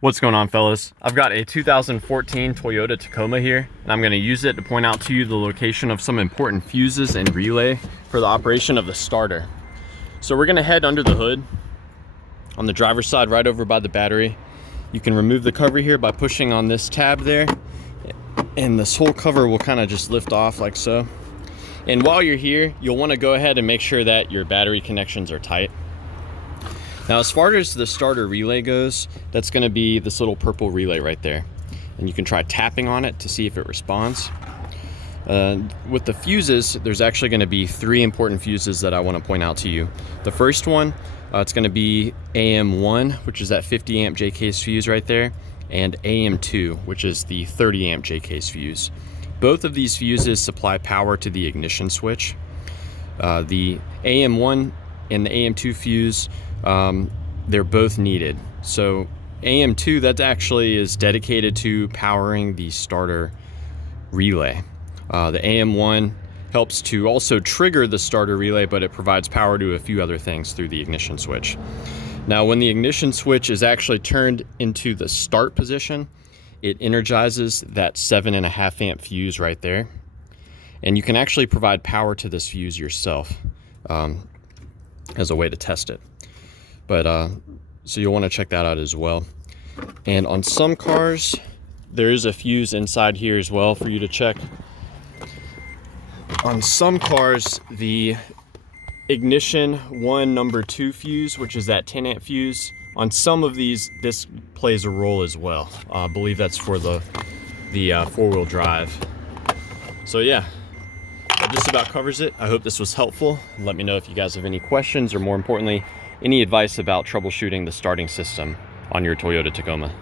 What's going on, fellas? I've got a 2014 Toyota Tacoma here, and I'm going to use it to point out to you the location of some important fuses and relay for the operation of the starter. So we're going to head under the hood on the driver's side right over by the battery. You can remove the cover here by pushing on this tab there, and this whole cover will kind of just lift off like so. And while you're here, you'll want to go ahead and make sure that your battery connections are tight. Now, as far as the starter relay goes, that's going to be this little purple relay right there. And you can try tapping on it to see if it responds. With the fuses, there's actually going to be three important fuses that I want to point out to you. The first one, it's going to be AM1, which is that 50 amp J case fuse right there, and AM2, which is the 30 amp J case fuse. Both of these fuses supply power to the ignition switch. The AM1 and the AM2 fuse, they're both needed. So AM2, that actually is dedicated to powering the starter relay. The AM1 helps to also trigger the starter relay, but it provides power to a few other things through the ignition switch. Now, when the ignition switch is actually turned into the start position, it energizes that 7.5 amp fuse right there. And you can actually provide power to this fuse yourself as a way to test it. But so you'll want to check that out as well. And on some cars, there is a fuse inside here as well for you to check. On some cars, the ignition 1 number 2 fuse, which is that 10 amp fuse, on some of these, this plays a role as well. I believe that's for the four-wheel drive. So yeah, that just about covers it. I hope this was helpful. Let me know if you guys have any questions, or more importantly, any advice about troubleshooting the starting system on your Toyota Tacoma.